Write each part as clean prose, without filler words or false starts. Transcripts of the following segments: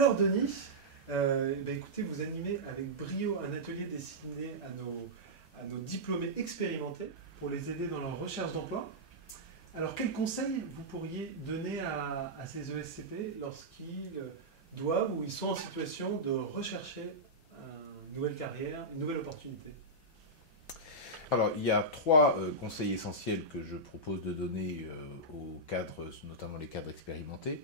Alors Denis, écoutez, vous animez avec brio un atelier destiné à nos diplômés expérimentés pour les aider dans leur recherche d'emploi. Alors quels conseils vous pourriez donner à ces ESCP lorsqu'ils doivent ou ils sont en situation de rechercher une nouvelle carrière, une nouvelle opportunité? Alors, il y a trois conseils essentiels que je propose de donner aux cadres, notamment les cadres expérimentés.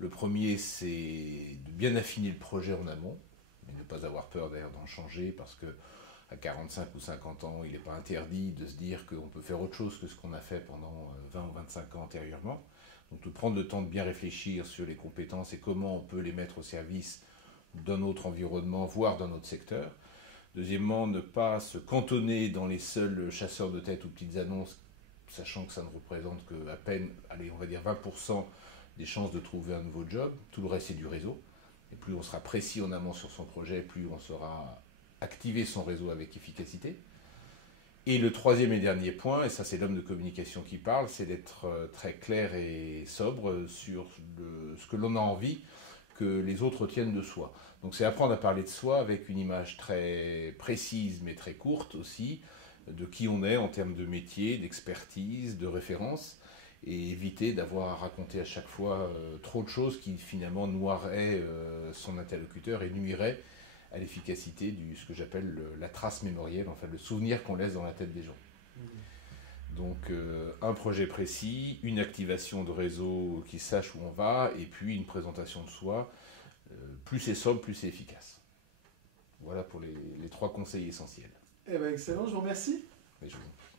Le premier, c'est de bien affiner le projet en amont, mais ne pas avoir peur d'ailleurs d'en changer, parce que à 45 ou 50 ans, il n'est pas interdit de se dire qu'on peut faire autre chose que ce qu'on a fait pendant 20 ou 25 ans antérieurement. Donc, de prendre le temps de bien réfléchir sur les compétences et comment on peut les mettre au service d'un autre environnement, voire d'un autre secteur. Deuxièmement, ne pas se cantonner dans les seuls chasseurs de tête ou petites annonces, sachant que ça ne représente qu'à peine, allez, on va dire 20% des chances de trouver un nouveau job. Tout le reste, c'est du réseau. Et plus on sera précis en amont sur son projet, plus on saura activer son réseau avec efficacité. Et le troisième et dernier point, et ça c'est l'homme de communication qui parle, c'est d'être très clair et sobre sur ce que l'on a envie que les autres retiennent de soi. Donc c'est apprendre à parler de soi avec une image très précise mais très courte aussi, de qui on est en termes de métier, d'expertise, de référence, et éviter d'avoir à raconter à chaque fois trop de choses qui finalement noieraient son interlocuteur et nuiraient à l'efficacité de ce que j'appelle la trace mémorielle, enfin le souvenir qu'on laisse dans la tête des gens. Donc un projet précis, une activation de réseau qui sache où on va, et puis une présentation de soi. Plus c'est sobre, plus c'est efficace. Voilà pour les trois conseils essentiels. Eh bien excellent, je vous remercie. Et je vous en prie.